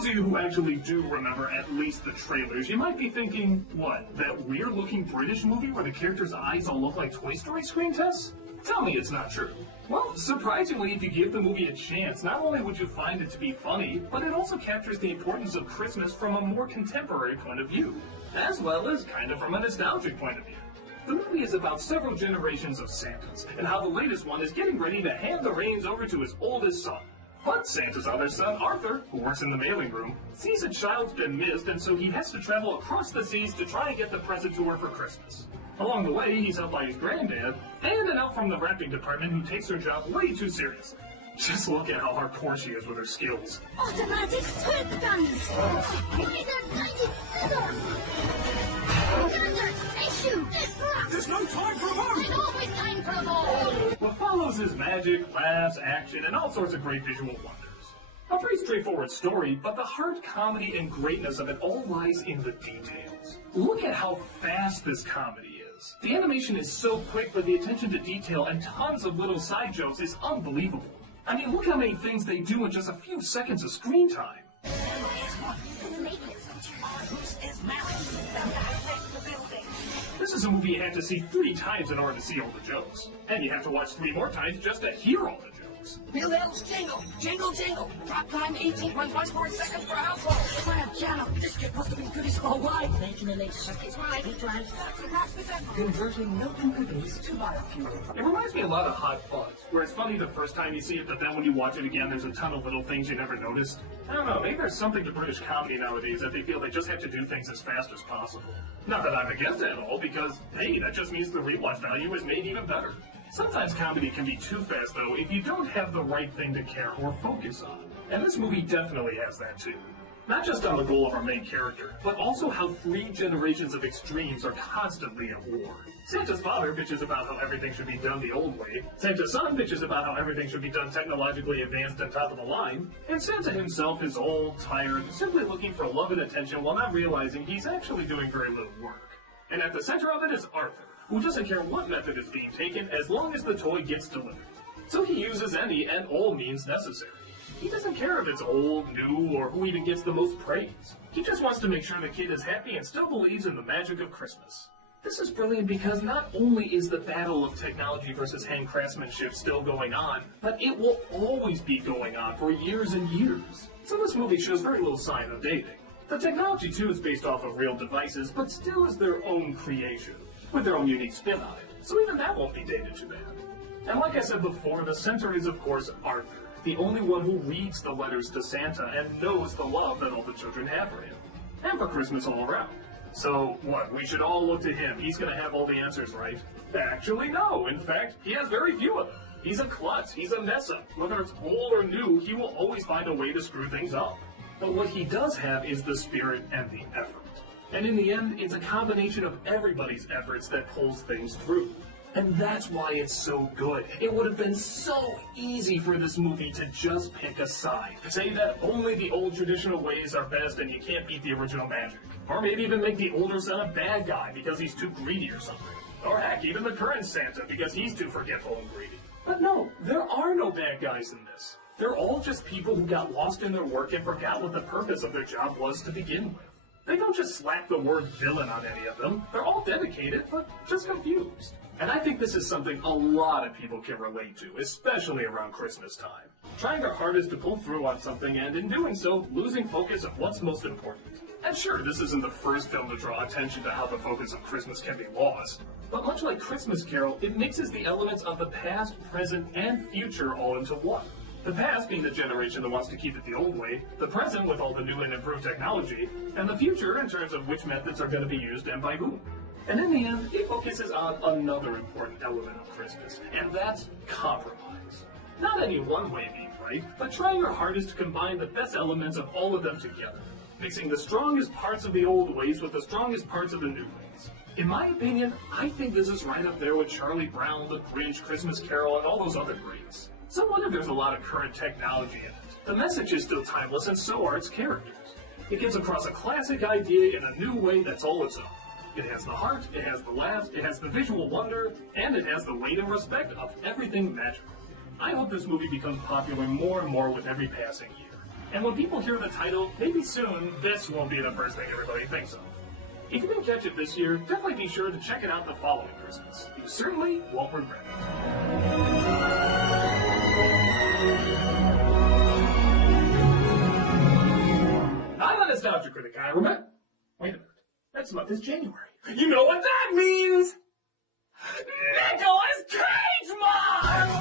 those of you who actually do remember at least the trailers, you might be thinking, what, that weird-looking British movie where the characters' eyes all look like Toy Story screen tests? Tell me it's not true. Well, surprisingly, if you give the movie a chance, not only would you find it to be funny, but it also captures the importance of Christmas from a more contemporary point of view, as well as kind of from a nostalgic point of view. The movie is about several generations of Santas, and how the latest one is getting ready to hand the reins over to his oldest son. But Santa's other son, Arthur, who works in the mailing room, sees a child's been missed, and so he has to travel across the seas to try and get the present to her for Christmas. Along the way, he's helped by his granddad, and an elf from the wrapping department who takes her job way too seriously. Just look at how hardcore she is with her skills. Automatic squirt guns! Laser-guided scissors! Gander, issue, disrupt! There's no time for a ball! There's always time for a ball! What follows is magic, laughs, action, and all sorts of great visual wonders. A pretty straightforward story, but the heart, comedy, and greatness of it all lies in the details. Look at how fast this comedy is. The animation is so quick, but the attention to detail and tons of little side jokes is unbelievable. I mean, look how many things they do in just a few seconds of screen time. This is a movie you have to see 3 times in order to see all the jokes. And you have to watch 3 more times just to hear all the jokes. Bill Ellis jingle! Jingle, jingle! Drop time 18.14 seconds per household! Slam channel! This kid must have been goodies all right! Making an 8 seconds right! He drives converting milk and cookies to biofuel. It reminds me a lot of Hot Fuzz, where it's funny the first time you see it, but then when you watch it again, there's a ton of little things you never noticed. I don't know, maybe there's something to British comedy nowadays that they feel they just have to do things as fast as possible. Not that I'm against it at all, because, hey, that just means the rewatch value is made even better. Sometimes comedy can be too fast, though, if you don't have the right thing to care or focus on. And this movie definitely has that, too. Not just on the goal of our main character, but also how 3 generations of extremes are constantly at war. Santa's father bitches about how everything should be done the old way, Santa's son bitches about how everything should be done technologically advanced and top of the line, and Santa himself is old, tired, simply looking for love and attention while not realizing he's actually doing very little work. And at the center of it is Arthur, who doesn't care what method is being taken as long as the toy gets delivered. So he uses any and all means necessary. He doesn't care if it's old, new, or who even gets the most praise. He just wants to make sure the kid is happy and still believes in the magic of Christmas. This is brilliant because not only is the battle of technology versus hand craftsmanship still going on, but it will always be going on for years and years. So this movie shows very little sign of dating. The technology too is based off of real devices, but still is their own creation, with their own unique spin on it. So even that won't be dated too bad. And like I said before, the center is of course Arthur, the only one who reads the letters to Santa and knows the love that all the children have for him. And for Christmas all around. So, what, we should all look to him. He's gonna have all the answers, right? Actually, no. In fact, he has very few of them. He's a klutz. He's a mess-up. Whether it's old or new, he will always find a way to screw things up. But what he does have is the spirit and the effort. And in the end, it's a combination of everybody's efforts that pulls things through. And that's why it's so good. It would have been so easy for this movie to just pick a side. Say that only the old traditional ways are best and you can't beat the original magic. Or maybe even make the older son a bad guy because he's too greedy or something. Or heck, even the current Santa because he's too forgetful and greedy. But no, there are no bad guys in this. They're all just people who got lost in their work and forgot what the purpose of their job was to begin with. They don't just slap the word villain on any of them. They're all dedicated, but just confused. And I think this is something a lot of people can relate to, especially around Christmas time. Trying their hardest to pull through on something and, in doing so, losing focus of what's most important. And sure, this isn't the first film to draw attention to how the focus of Christmas can be lost. But much like Christmas Carol, it mixes the elements of the past, present, and future all into one. The past being the generation that wants to keep it the old way, the present with all the new and improved technology, and the future in terms of which methods are going to be used and by whom. And in the end, it focuses on another important element of Christmas, and that's compromise. Not any one way being right, but trying your hardest to combine the best elements of all of them together, mixing the strongest parts of the old ways with the strongest parts of the new ways. In my opinion, I think this is right up there with Charlie Brown, The Grinch, Christmas Carol, and all those other greats. So what if there's a lot of current technology in it? The message is still timeless, and so are its characters. It gets across a classic idea in a new way that's all its own. It has the heart, it has the laughs, it has the visual wonder, and it has the weight and respect of everything magical. I hope this movie becomes popular more and more with every passing year. And when people hear the title, maybe soon, this won't be the first thing everybody thinks of. If you didn't catch it this year, definitely be sure to check it out the following Christmas. You certainly won't regret it. I'm a nostalgia critic, I remember. Wait a minute. Next month is January. You know what that means? Nicolas Cage month!